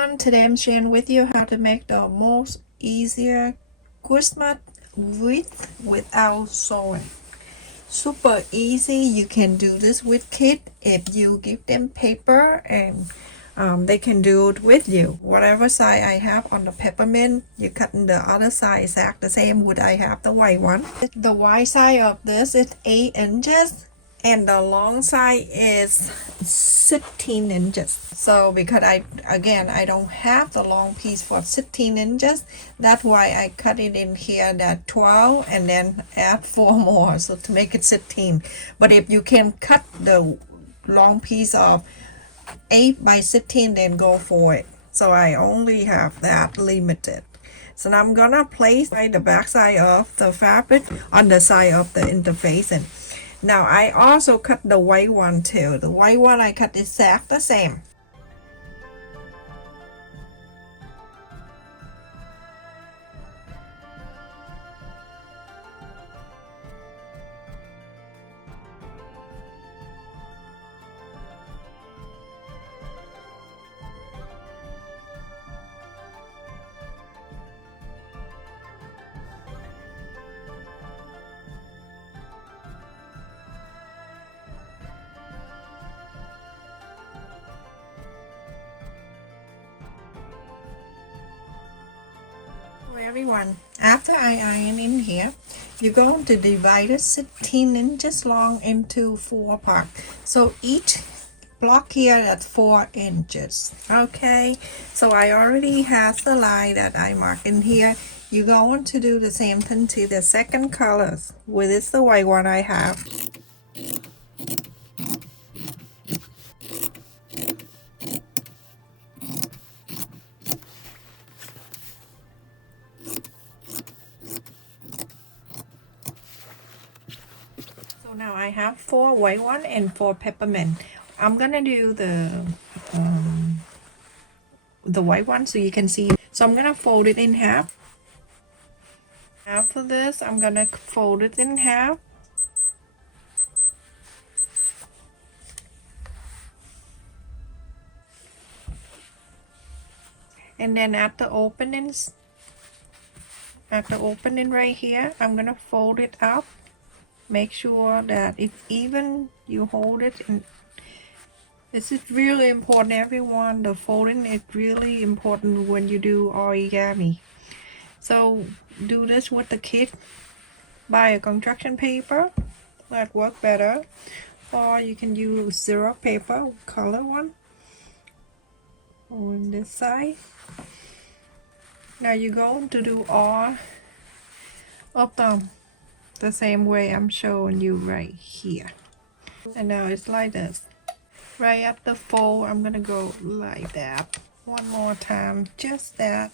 everyone, today I'm sharing with you how to make the most easier Christmas wreath without sewing. Super easy. You can do this with kids if you give them paper and they can do it with you. Whatever side I have on the peppermint, you cut in the other side exact the same would I have the white one. The wide side of this is 8 inches and the long side is 16 inches. So because I don't have the long piece for 16 inches, that's why I cut it in here that 12 and then add 4 more so to make it 16. But if you can cut the long piece of 8 by 16, then go for it. So I only have that limited. So now I'm gonna place the back side of the fabric on the side of the interface. And now I also cut the white one too. The white one I cut exact the same. Everyone, after I iron in here, you're going to divide it 16 inches long into 4 parts. So each block here at 4 inches. Okay, so I already have the line that I marked in here. You're going to do the same thing to the second colors, which is the white one I have. So now I have 4 white one and 4 peppermint. I'm gonna do the white one so you can see. So I'm gonna fold it in half. After this, I'm gonna fold it in half. And then at the openings, right here, I'm gonna fold it up. Make sure that it's even. You hold it, and this is really important, everyone. The folding is really important when you do origami. So do this with the kit. Buy a construction paper that work better, or you can use syrup paper, color one on this side. Now you're going to do all of them the same way I'm showing you right here. And now it's like this. Right at the fold, I'm gonna go like that one more time, just that.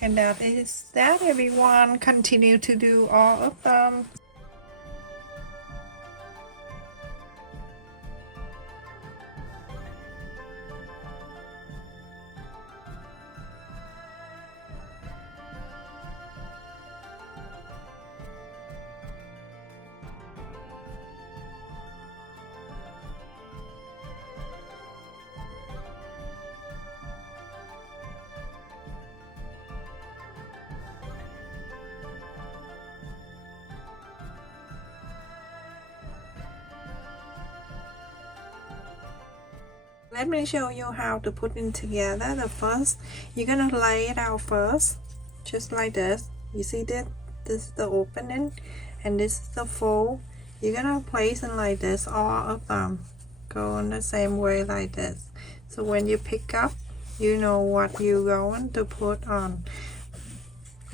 And that is that, everyone. Continue to do all of them. Let me show you how to put it together. The first, you're gonna lay it out first, just like this. You see that? This is the opening, and this is the fold. You're gonna place it like this, all of them. Go in the same way like this. So when you pick up, you know what you're going to put on.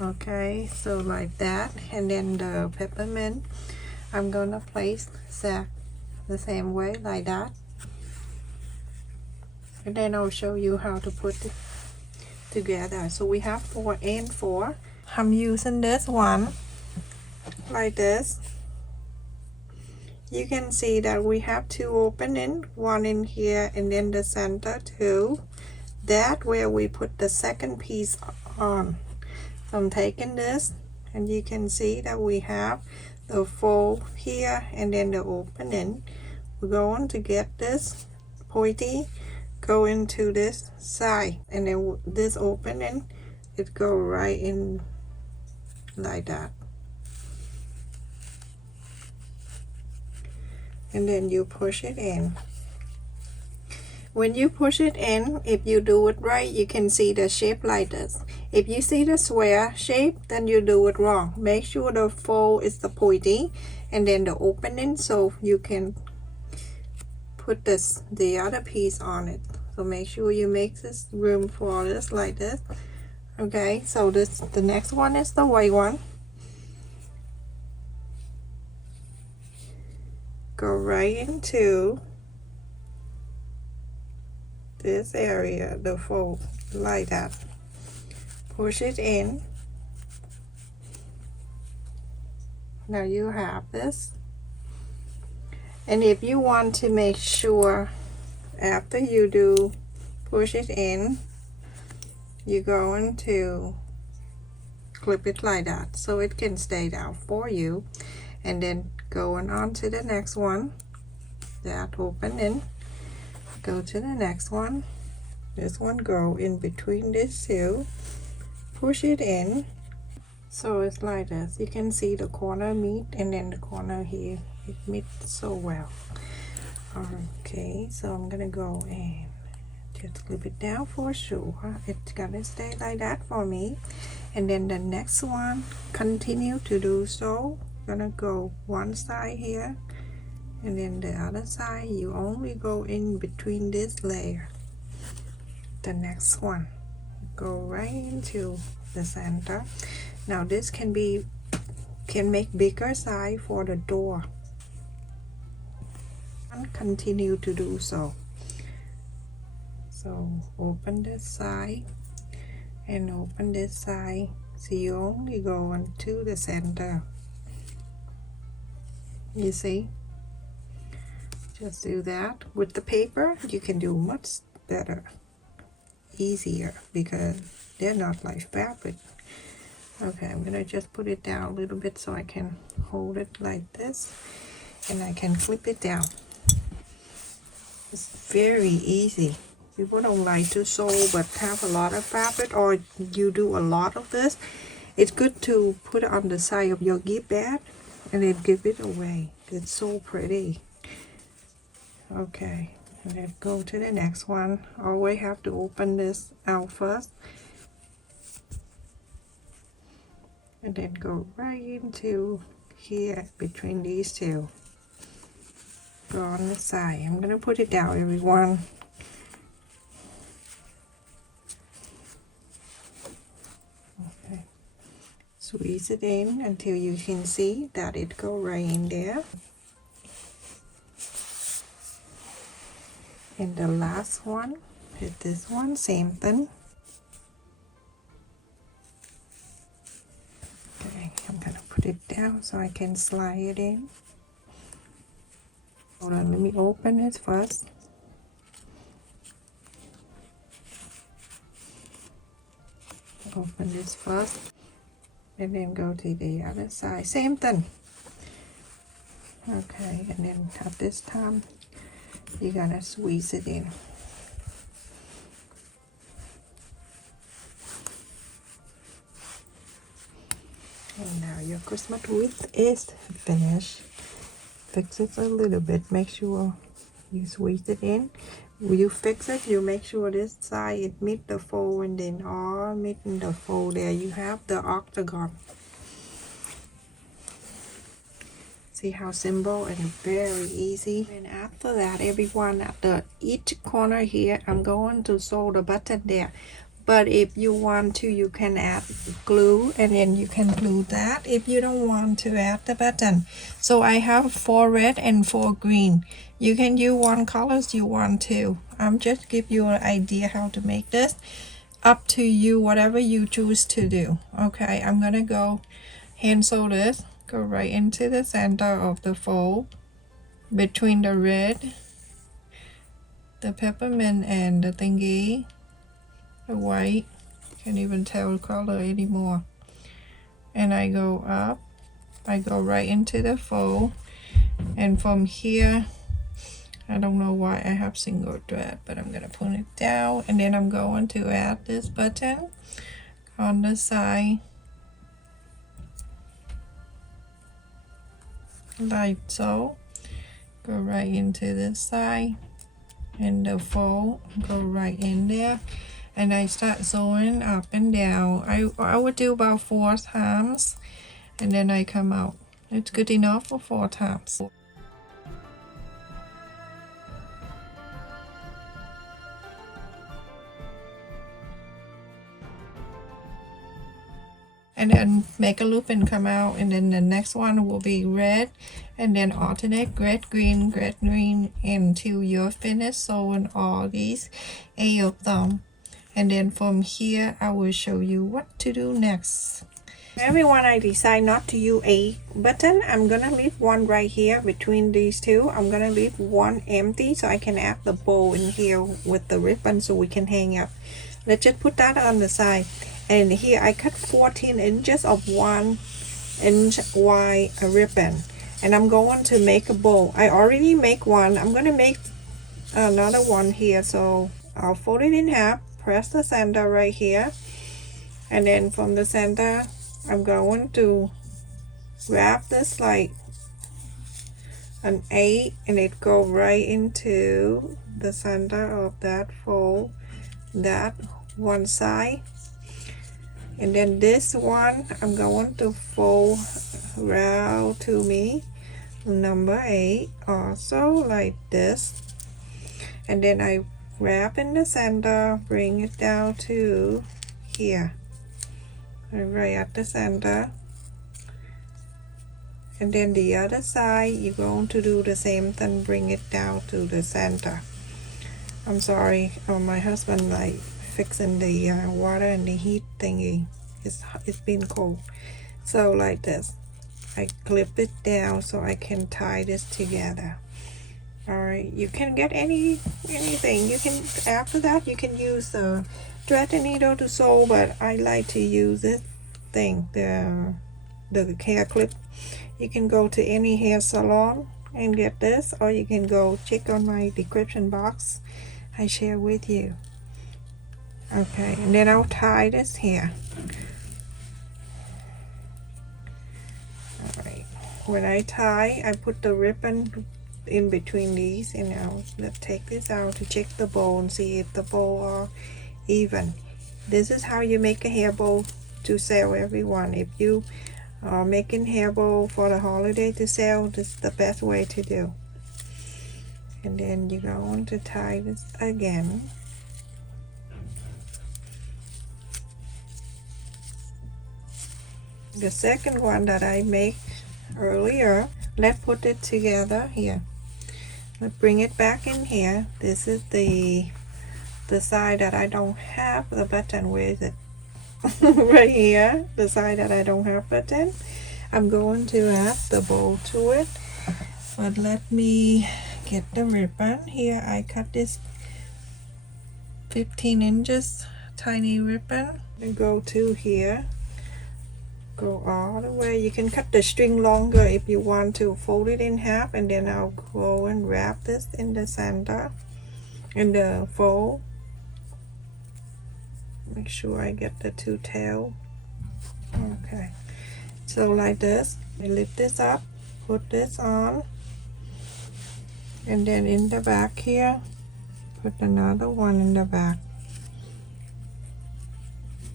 Okay, so like that. And then the peppermint, I'm gonna place that the same way like that. And then I'll show you how to put it together. So we have 4 and 4. I'm using this one like this. You can see that we have 2 openings, one in here and then the center too. That where we put the second piece on. So I'm taking this, and you can see that we have the fold here and then the opening. We're going to get this pointy go into this side, and then this opening, it go right in like that. And then you push it in. When you push it in, if you do it right, you can see the shape like this. If you see the square shape, then you do it wrong. Make sure the fold is the pointy and then the opening, so you can put the other piece on it. So make sure you make this room for this like this. Okay, so the next one is the white one. Go right into this area, the fold, like that. Push it in. Now you have this. And if you want to make sure after you do push it in, you're going to clip it like that so it can stay down for you. And then going on to the next one, that opening, go to the next one. This one go in between these two, push it in, so it's like this. You can see the corner meet, and then the corner here, it meets so well. Okay, so I'm gonna go and just clip it down for sure. It's gonna stay like that for me. And then the next one, continue to do so. Gonna go one side here, and then the other side, you only go in between this layer. The next one, go right into the center. Now this can make bigger side for the door, and continue to do so. So open this side and open this side, so you only go into the center. You see, just do that. With the paper you can do much better, easier, because they're not like fabric. Okay, I'm gonna just put it down a little bit so I can hold it like this, and I can flip it down. It's very easy. People don't like to sew but have a lot of fabric, or you do a lot of this, it's good to put it on the side of your gift bag and then give it away. It's so pretty. Okay, let's go to the next one. Always have to open this out first, and then go right into here between these two. Go on the side. I'm gonna put it down, everyone. Okay, squeeze it in until you can see that it go right in there. And the last one, hit this one, same thing. Okay, I'm gonna put it down so I can slide it in. Hold on, let me open it first. Open this first, and then go to the other side, same thing. Okay, and then at this time, you're gonna squeeze it in. And now your Christmas wreath is finished. Fix it a little bit, make sure you squeeze it in. When you fix it, you make sure this side it meet the fold, and then all meeting the fold, there you have the octagon. See how simple and very easy. And after that, everyone, at each corner here, I'm going to sew the button there. But if you want to, you can add glue, and then you can glue that if you don't want to add the button. So I have 4 red and 4 green. You can use one colors you want to. I'm just give you an idea how to make this. Up to you, whatever you choose to do. Okay, I'm gonna go hand sew this. Go right into the center of the fold, between the red, the peppermint, and the thingy. The white, can't even tell the color anymore. And I go up, I go right into the fold, and from here I don't know why I have single thread, but I'm gonna put it down, and then I'm going to add this button on the side like so. Go right into this side, and the fold go right in there, and I start sewing up and down. I would do about 4 times, and then I come out. It's good enough for 4 times. And then make a loop and come out, and then the next one will be red, and then alternate red green until you're finished sewing all these 8 of them. And then from here I will show you what to do next. Everyone, I decide not to use a button. I'm gonna leave one right here between these two. I'm gonna leave one empty so I can add the bow in here with the ribbon so we can hang up. Let's just put that on the side. And here I cut 14 inches of 1 inch wide ribbon, and I'm going to make a bow. I already make one. I'm gonna make another one here, so I'll fold it in half, press the center right here, and then from the center I'm going to wrap this like an 8, and it go right into the center of that fold, that one side. And then this one I'm going to fold round to me number 8 also like this, and then I wrap in the center, bring it down to here, right at the center. And then the other side you're going to do the same thing, bring it down to the center. I'm sorry, my husband like fixing the water and the heat thingy. It's been cold. So like this, I clip it down so I can tie this together. Alright, you can get anything. You can, after that you can use the thread and needle to sew, but I like to use this thing, the hair clip. You can go to any hair salon and get this, or you can go check on my description box. I share with you. Okay, and then I'll tie this here. Alright, when I tie, I put the ribbon in between these, and I'll take this out to check the bow and see if the bow are even. This is how you make a hair bow to sell, everyone. If you are making hair bow for the holiday to sell, this is the best way to do. And then you're going to tie this again. The second one that I make earlier, let's put it together here. Let's bring it back in here. This is the side that I don't have the button. Where is it? Right here, the side that I don't have button. I'm going to add the bow to it, but let me get the ribbon. Here I cut this 15 inches tiny ribbon and go to here, go all the way. You can cut the string longer if you want to. Fold it in half, and then I'll go and wrap this in the center in the fold. Make sure I get the 2 tail. Okay, so like this, I lift this up, put this on, and then in the back here put another one in the back,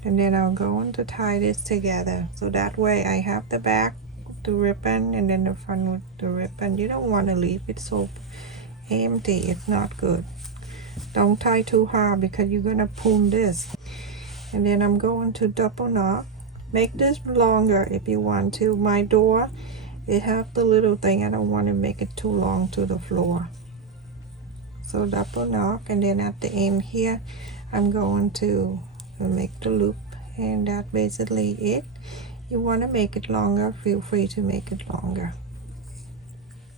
and then I'll go on to tie this together, so that way I have the back with the ribbon and then the front with the ribbon. You don't want to leave it so empty, it's not good. Don't tie too hard because you're gonna pull this. And then I'm going to double knot. Make this longer if you want to. My door, it have the little thing. I don't want to make it too long to the floor. So double knot, and then at the end here, I'm going to make the loop, and that's basically it. You want to make it longer, feel free to make it longer.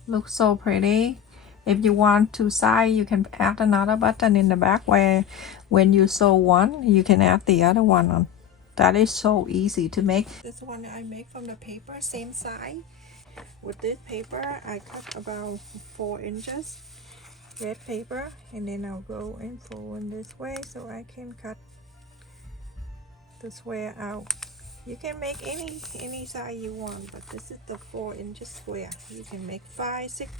Looks so pretty. If you want to side, you can add another button in the back where when you sew one, you can add the other one on. That is so easy to make. This one I make from the paper, same size. With this paper, I cut about 4 inches. red paper, and then I'll go and fold in this way so I can cut the square out. You can make any size you want, but this is the 4-inch square. You can make 5, 6,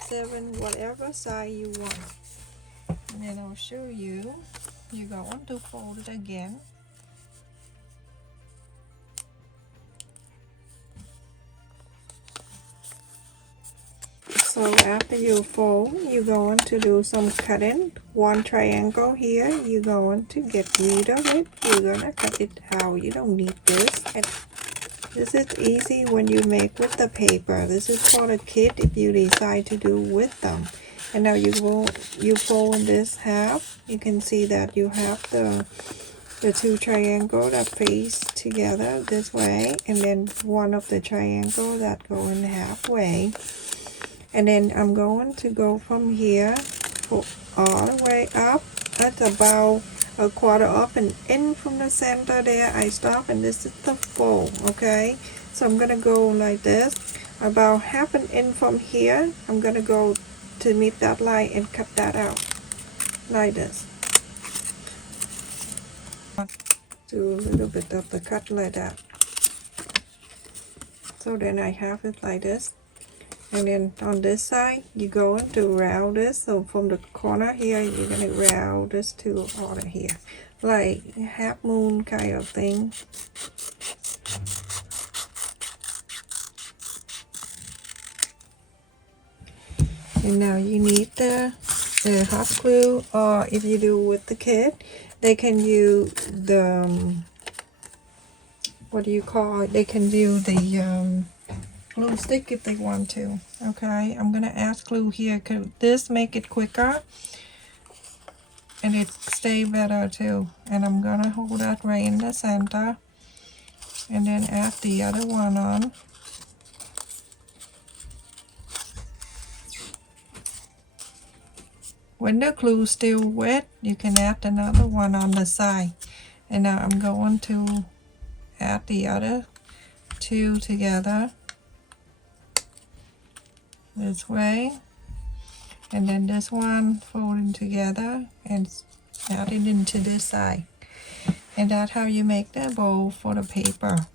7, whatever size you want. And then I'll show you. You're going to fold it again. So after you fold, you're going to do some cutting. One triangle here, you're going to get rid of it. You're gonna cut it out. You don't need this. This is easy when you make with the paper. This is for the kit if you decide to do with them. And now you fold this half. You can see that you have the two triangle that face together this way, and then one of the triangle that go in halfway. And then I'm going to go from here all the way up. That's about a quarter up and in from the center there. I stop, and this is the fold. Okay, so I'm gonna go like this, about half an inch from here. I'm gonna go to meet that line and cut that out like this. Do a little bit of the cut like that. So then I have it like this. And then on this side, you're going to round this. So from the corner here, you're going to round this to all of here. Like half moon kind of thing. And now you need the hot glue, or if you do with the kit, they can use the, what do you call it? They can do the glue stick if they want to. Okay, I'm gonna add glue here because this make it quicker and it stay better too. And I'm gonna hold that right in the center and then add the other one on. When the glue still wet, you can add another one on the side. And now I'm going to add the other two together this way, and then this one folding together and add it into this side. And that's how you make the bowl for the paper.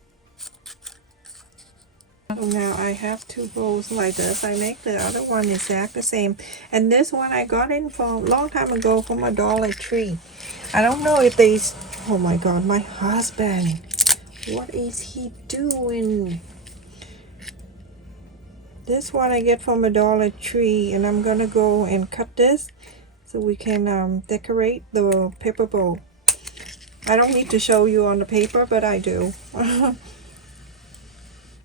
So now I have two bowls like this. I make the other one exactly the same, and this one I got in from a long time ago from a Dollar Tree. I don't know if they, oh my god, my husband, what is he doing? This one I get from a Dollar Tree, and I'm gonna go and cut this so we can decorate the paper bowl. I don't need to show you on the paper, but I do.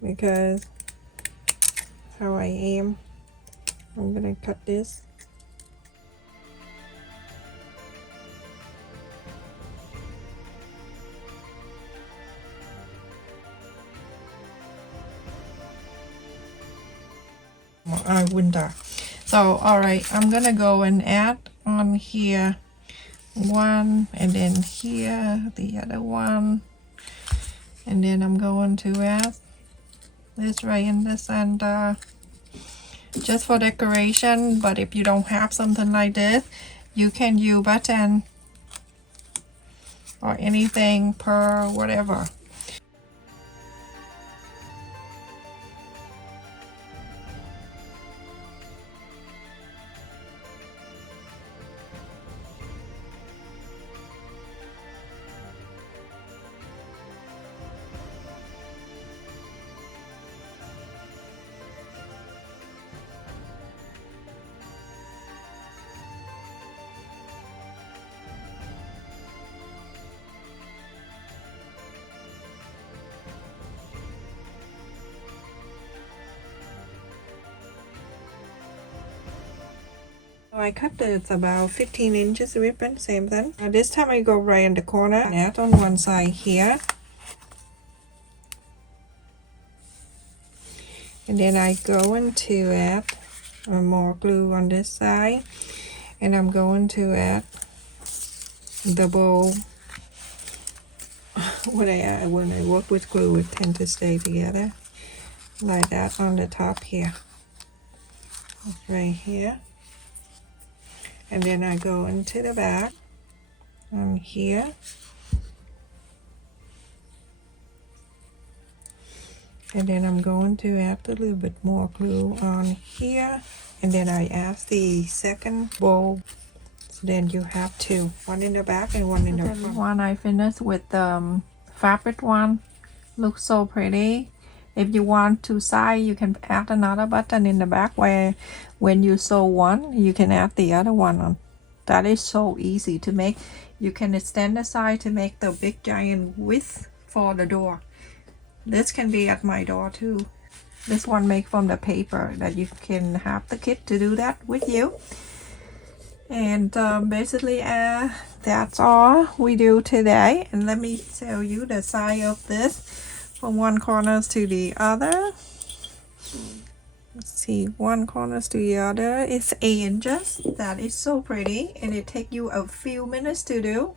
Because how I am. I'm gonna cut this. Window. So alright, I'm gonna go and add on here one, and then here the other one, and then I'm going to add this right in the center just for decoration. But if you don't have something like this, you can use button or anything, pearl, whatever. I cut this about 15 inches ribbon, same thing. This time I go right in the corner and add on one side here. And then I go into add more glue on this side. And I'm going to add the bowl. When I work with glue, it tends to stay together. Like that on the top here. Right here. and then I go into the back on here, and then I'm going to add a little bit more glue on here, and then I add the second bow. So then you have two, one in the back and one in the front. One I finished with the fabric one. Looks so pretty. If you want to side, you can add another button in the back where when you sew one, you can add the other one on. That is so easy to make. You can extend the side to make the big giant width for the door. This can be at my door too. This one made from the paper that you can have the kit to do that with you. And basically that's all we do today. And let me tell you the size of this from one corner to the other. Let's see, one corner to the other is 8 inches. That is so pretty, and it takes you a few minutes to do.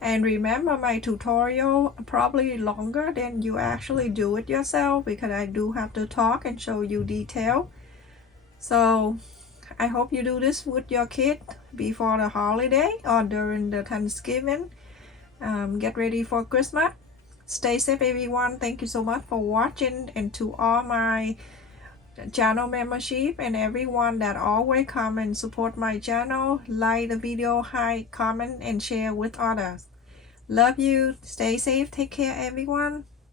And remember, my tutorial probably longer than you actually do it yourself, because I do have to talk and show you detail. So I hope you do this with your kid before the holiday or during the Thanksgiving. Get ready for Christmas. Stay safe, everyone. Thank you so much for watching, and to all my channel membership and everyone that always come and support my channel, like the video, comment and share with others. Love you. Stay safe. Take care, everyone.